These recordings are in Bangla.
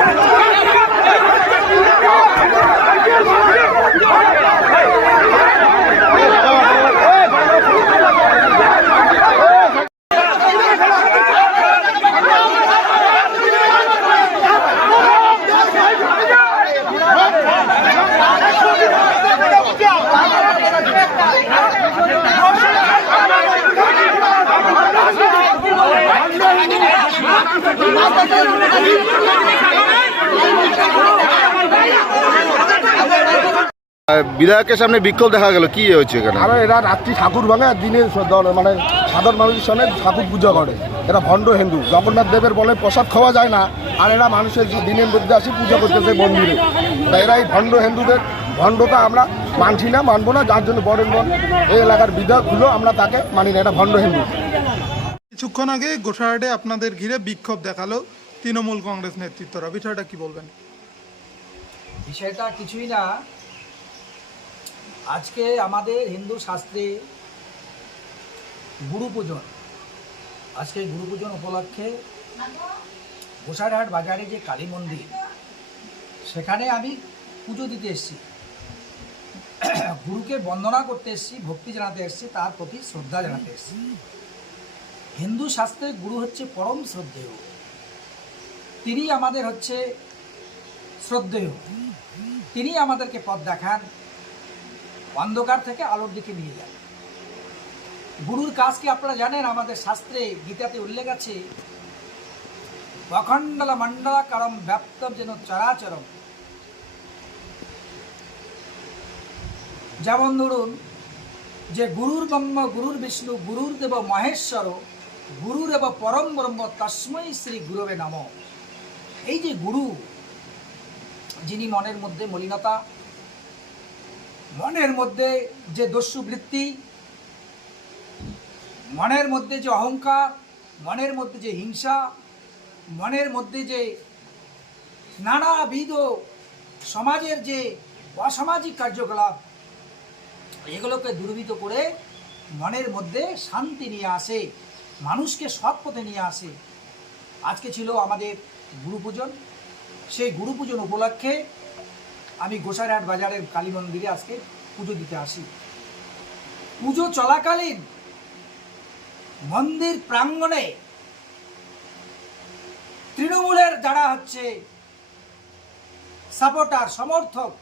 আর বিধায়কের সামনে বিক্ষোভ দেখা গেল কি হয়েছে এখানে? আর এরা রাত্রি ঠাকুর ভাঙে আর দিনে মানে সাধারণ মানুষের সামনে ঠাকুর পূজা করে। এরা ভণ্ড হিন্দু। জগন্নাথ দেবের বলে প্রসাদ খাওয়া যায় না আর এরা মানুষের যে দিনের মধ্যে আসি পূজা করতেছে মন্দিরে। তাই এরা এই ভণ্ড হিন্দুদের ভণ্ডটা আমরা মানছি না মানবো না যার জন্য বরেন বন এই এলাকার বিধায়ক হলো আমরা তাকে মানি না এটা ভণ্ড হিন্দু। কিছুক্ষণ আগে গোসাহাটে আপনাদের ঘিরে বিক্ষোভ দেখাল তৃণমূল কংগ্রেস নেতৃত্বরা। বিষয়টা কি বলবেন? বিষয়টা কিছুই না। আজকে আমাদের হিন্দু শাস্ত্রে গুরু পূজন। আজকে গুরু পূজন উপলক্ষে গোসাইরহাট বাজারে যে কালী মন্দির, সেখানে আমি পুজো দিতে এসেছি। গুরুকে বন্দনা করতে এসেছি, ভক্তি জানাতে এসেছি, তার প্রতি শ্রদ্ধা জানাতে এসেছি। হিন্দু শাস্ত্রে গুরু হচ্ছে পরম শ্রদ্ধেয়। তিনি আমাদের হচ্ছে শ্রদ্ধেয়। তিনি আমাদেরকে পথ দেখান অন্ধকার থেকে আলোর দিকে নিয়ে যায়। গুরুর কাজ কি আপনারা জানেন? আমাদের শাস্ত্রে গীতাতে উল্লেখ আছে, অখণ্ডল মণ্ডল করম ব্যাপ্তম যেন চরাচরম। যেমন ধরুন, যে গুরুর ব্রহ্ম, গুরুর বিষ্ণু, গুরুর দেব মহেশ্বর গুরুর এব পরম ব্রহ্ম, তস্মৈ শ্রী গুরবে নাম। এই যে গুরু, যিনি মনের মধ্যে মলিনতা মনের মধ্যে যে দস্যু বৃত্তি মনের মধ্যে যে অহংকার, মনের মধ্যে যে হিংসা, মনের মধ্যে যে নানাবিধ সমাজের যে অসামাজিক কার্যকলাপ, এগুলোকে দুর্বৃত করে মনের মধ্যে শান্তি নিয়ে আসে, মানুষকে সৎ পথে নিয়ে আসে। আজকে ছিল আমাদের গুরু পূজন সেই গুরু পূজন উপলক্ষে আমি গোসাইরহাট বাজারের কালী মন্দিরে আজকে পুজো দিতে আসি। পুজো চলাকালীন মন্দির প্রাঙ্গণে তৃণমূলের যারা হচ্ছে সাপোর্টার, সমর্থক,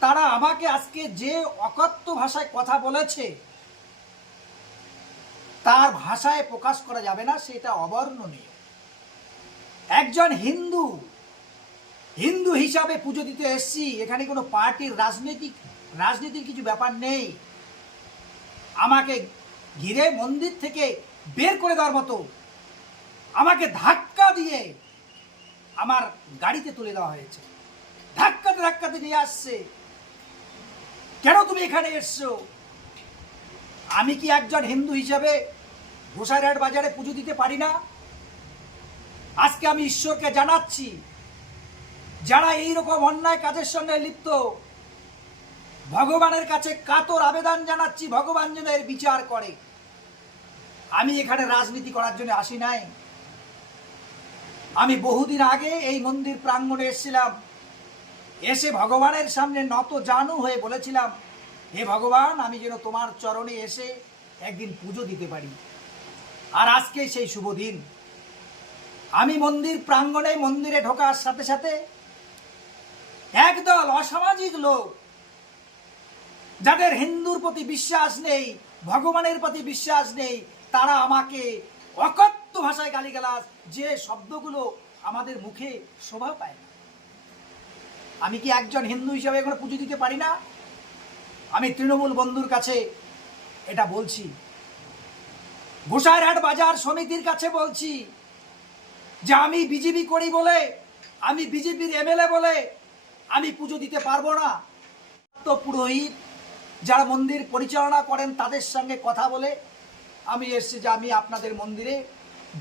তারা আমাকে আজকে যে অকথ্য ভাষায় কথা বলেছে, তার ভাষায় প্রকাশ করা যাবে না, সেটা অবর্ণনীয়। একজন হিন্দু হিন্দু হিসাবে পুজো দিতে এসছি। এখানে কোনো পার্টির রাজনৈতিক, রাজনীতির কিছু ব্যাপার নেই। আমাকে ঘিরে মন্দির থেকে বের করে দেওয়ার মতো, আমাকে ধাক্কা দিয়ে আমার গাড়িতে তুলে দেওয়া হয়েছে। ধাক্কাতে ধাক্কাতে নিয়ে আসছে। কেন তুমি এখানে এসছো? আমি কি একজন হিন্দু হিসাবে গোসাইরহাট বাজারে পুজো দিতে পারি না? আজকে আমি ঈশ্বরকে জানাচ্ছি। যারা এই রকম অন্যায় কাজের সঙ্গে লিপ্ত, ভগবানের কাছে কাতর আবেদন জানাচ্ছি, ভগবান যেন এর বিচার করে। আমি এখানে রাজনীতি করার জন্য আসি নাই। আমি বহুদিন আগে এই মন্দির প্রাঙ্গণে এসেছিলাম। এসে ভগবানের সামনে নত জানু হয়ে বলেছিলাম, হে ভগবান, আমি যেন তোমার চরণে এসে একদিন পুজো দিতে পারি। আর আজকে সেই শুভ দিন। আমি মন্দির প্রাঙ্গণে মন্দিরে ঢোকার সাথে সাথে একদল অসামাজিক লোক, যাদের হিন্দুর প্রতি বিশ্বাস নেই, ভগবানের প্রতি বিশ্বাস নেই, তারা আমাকে অকথ্য ভাষায় গালিগালাজ, যে শব্দগুলো আমাদের মুখে শোভা পায় না। আমি কি একজন হিন্দু হিসাবে এখানে পুজো দিতে পারি না? আমি তৃণমূল বন্ধুর কাছে এটা বলছি। গোসাইরহাট বাজার সমিতির কাছে বলছি যে আমি বিজেপি করি বলে, আমি বিজেপির এমএলএ বলে আমি পুজো দিতে পারব না। তো পুরোহিত, যারা মন্দির পরিচালনা করেন তাদের সঙ্গে কথা বলে আমি এসেছি যে আমি আপনাদের মন্দিরে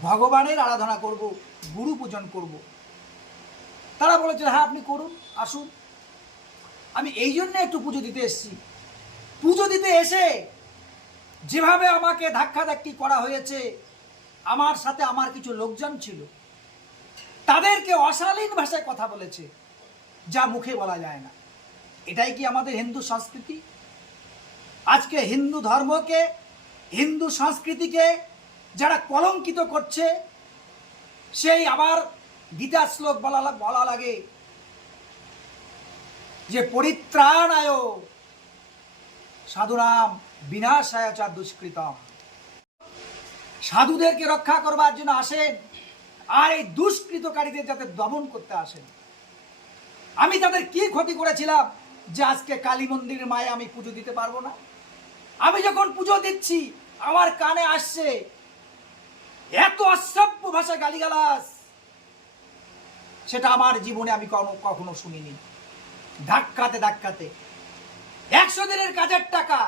ভগবানের আরাধনা করব, গুরু পূজন করব। তারা বলেছে হ্যাঁ আপনি করুন, আসুন। আমি এই জন্য একটু পুজো দিতে এসেছি। পুজো দিতে এসে যেভাবে আমাকে ধাক্কাধাক্কি করা হয়েছে, আমার সাথে আমার কিছু লোকজন ছিল, তাদেরকে অশালীন ভাষায় কথা বলেছে। যা মুখে বলা যায় না। এটাই কি আমাদের হিন্দু সংস্কৃতি? আজকে হিন্দু ধর্মকে, হিন্দু সংস্কৃতিকে যারা কলঙ্কিত করছে, সেই আবার গীতা শ্লোক বলা বলা লাগে যে পরিত্রাণ পরিত্রাণায় সাধুরাম বিনাশায় চা দুষ্কৃতম। সাধুদেরকে রক্ষা করবার জন্য আসেন, আর এই দুষ্কৃতকারীদের যাতে দমন করতে আসেন। আমি তাদের কি ক্ষতি করেছিলাম? যে আজকে কালী মন্দিরের মায়ে আমি পুজো দিতে পারব না। আমি যখন পুজো দিচ্ছি, আমার কানে আসছে, এত অসভ্য ভাষায় গালিগালাজ। সেটা আমার জীবনে আমি কখনো শুনিনি। ধাক্কাতে ধাক্কাতে। একশো দিনের কাজের টাকা।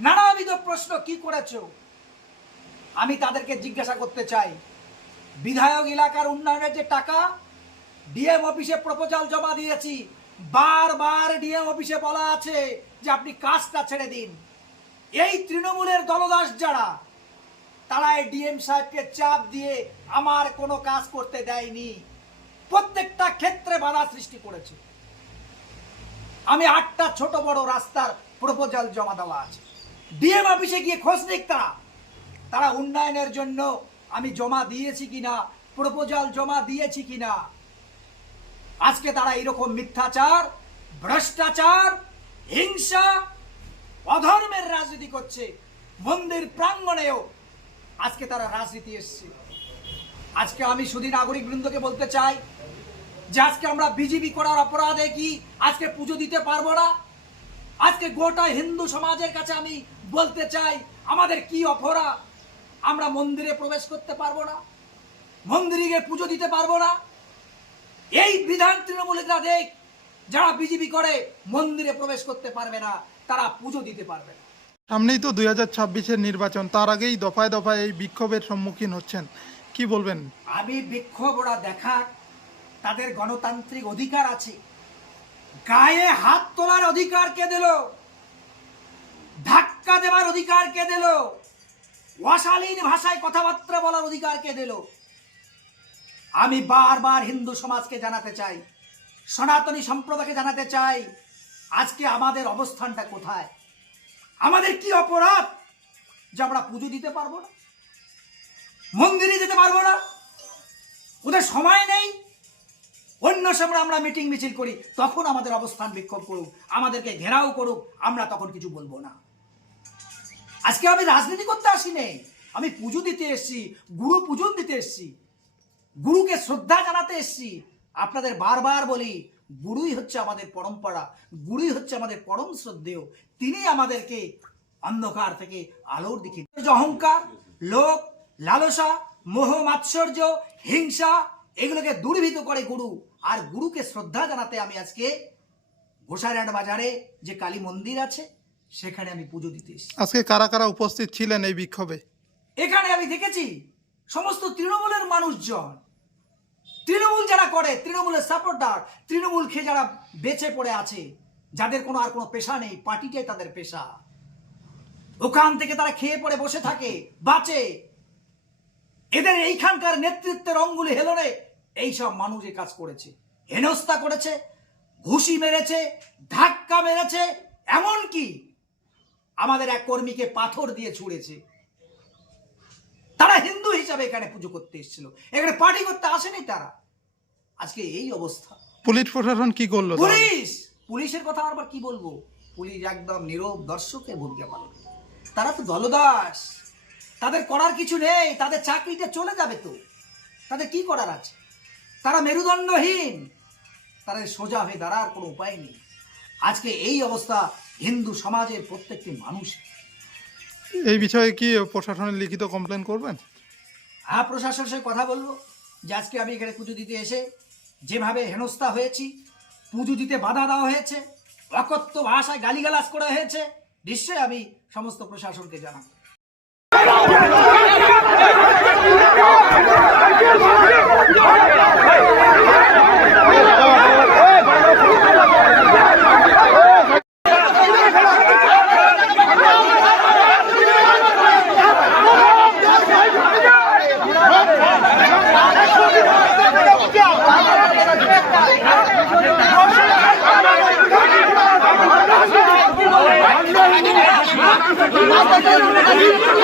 নানাবিধ প্রশ্ন, কি করেছ? আমি তাদেরকে জিজ্ঞাসা করতে চাই। বিধায়ক এলাকার উন্নয়নের যে টাকা ডিএম অফিসে প্রপোজাল জমা দিয়েছি। বারবার ডিএম অফিসে বলা আছে যে আপনি কাজটা ছেড়ে দিন। এই তৃণমূলের দলদাস যারা তারা এই ডিএম সাহেবকে চাপ দিয়ে আমার কোনো কাজ করতে দেয়নি। প্রত্যেকটা ক্ষেত্রে বাধা সৃষ্টি করেছে। আমি আটটা ছোট বড় রাস্তার প্রপোজাল জমা দেওয়া আছে। ডিএম অফিসে গিয়ে খোঁজ নিক তারা। তারা উন্নয়নের জন্য আমি জমা দিয়েছি কিনা প্রপোজাল জমা দিয়েছি কিনা। আজকে তারা এরকম মিথ্যাচার, ভ্রষ্টাচার, হিংসা, অধর্মের রাজনীতি করছে। মন্দির প্রাঙ্গণেও আজকে তারা রাজনীতি এসছে। আজকে আমি শুধু নাগরিক বৃন্দকে বলতে চাই যে আজকে আমরা বিজেপি করার অপরাধে কি আজকে পুজো দিতে পারব না? আজকে গোটা হিন্দু সমাজের কাছে আমি বলতে চাই, আমাদের কি অপরাধ? আমরা মন্দিরে প্রবেশ করতে পারব না? মন্দিরে পুজো দিতে পারব না? এই বিধান তৃণমূলীরা দেখ যারা বিজেপি করে মন্দিরে প্রবেশ করতে পারবে না তারা পুজো দিতে পারবে না। সামনেই তো দুই হাজার ছাব্বিশের নির্বাচন তার আগেই দফায় দফায় এই বিক্ষোভের সম্মুখীন হচ্ছেন। কি বলবেন? আমি বিক্ষোভ ওরা দেখাক তাদের গণতান্ত্রিক অধিকার আছে। গায়ে হাত তোলার অধিকার কে দিল? ধাক্কা দেওয়ার অধিকার কে দিল? অশালীন ভাষায় কথাবার্তা বলার অধিকার কে দিল? আমি বারবার হিন্দু সমাজকে জানাতে চাই, সনাতনী সম্প্রদায়কে জানাতে চাই, আজকে আমাদের অবস্থানটা কোথায়? আমাদের কি অপরাধ যে আমরা পুজো দিতে পারব না? মন্দিরে যেতে পারব না? ওদের সময় নেই। অন্য সময় আমরা মিটিং মিছিল করি, তখন আমাদের অবস্থান বিক্ষোভ করুক, আমাদেরকে ঘেরাও করুক, আমরা তখন কিছু বলব না। আজকে আমি রাজনীতি করতে আসি নেই আমি পুজো দিতে এসেছি, গুরু পূজন দিতে এসেছি। গুরুকে শ্রদ্ধা জানাতে এসেছি। আপনাদের বারবার বলি গুরুই হচ্ছে আমাদের পরম্পরা গুরুই হচ্ছে আমাদের পরম শ্রদ্ধেয়। তিনি আমাদেরকে অন্ধকার থেকে আলোর দিকে অহংকার লোক লালসা মোহ মাৎসর্য হিংসা এগুলোকে দূরীভূত করে গুরু। আর গুরুকে শ্রদ্ধা জানাতে আমি আজকে গোসাইরহাট বাজারে যে কালী মন্দির আছে সেখানে আমি পুজো দিতে এসেছি। আজকে কারা কারা উপস্থিত ছিলেন এই বিক্ষোভে? এখানে আমি দেখেছি সমস্ত তৃণমূলের মানুষজন। তৃণমূল যারা করে, তৃণমূলের সাপোর্টার তৃণমূল খেয়ে যারা বেঁচে পড়ে আছে, যাদের কোনো আর কোনো পেশা নেই, পার্টিটাই তাদের পেশা। ওখান থেকে তারা খেয়ে পড়ে, বসে থাকে, বাঁচে। এদের এইখানকার নেতৃত্বের অঙ্গুলি হেলনে এইসব মানুষ এ কাজ করেছে। হেনস্থা করেছে, ঘুষি মেরেছে, ধাক্কা মেরেছে এমন কি আমাদের এক কর্মীকে পাথর দিয়ে ছুঁড়েছে। তারা হিন্দু হিসাবে এখানে পুজো করতে এসেছিল। এখানে পার্টি করতে আসেনি তারা। আজকে এই অবস্থা। পুলিশ প্রশাসন কি করল পুলিশ! পুলিশের কথা আবার কি বলব? পুলিশ একদম নীরব দর্শকের ভূমিকা পালন তারা তো দলদাস তাদের করার কিছু নেই। তাদের চাকরিটা চলে যাবে তো। তাদের কি করার আছে? তারা মেরুদণ্ডহীন। তাদের সোজা হয়ে দাঁড়ার কোনো উপায় নেই। আজকে এই অবস্থা হিন্দু সমাজের প্রত্যেকটি মানুষ এই বিষয়ে কি প্রশাসনের লিখিত কমপ্লেন করবেন? হ্যাঁ প্রশাসনের সাথে কথা বলব যে আজকে আমি এখানে পুজো দিতে এসে যেভাবে হেনস্থা হয়েছি, পুজো দিতে বাধা দেওয়া হয়েছে, অকথ্য ভাষায় গালিগালাজ করা হয়েছে, নিশ্চয়ই আমি সমস্ত প্রশাসনকে জানাব। Yeah.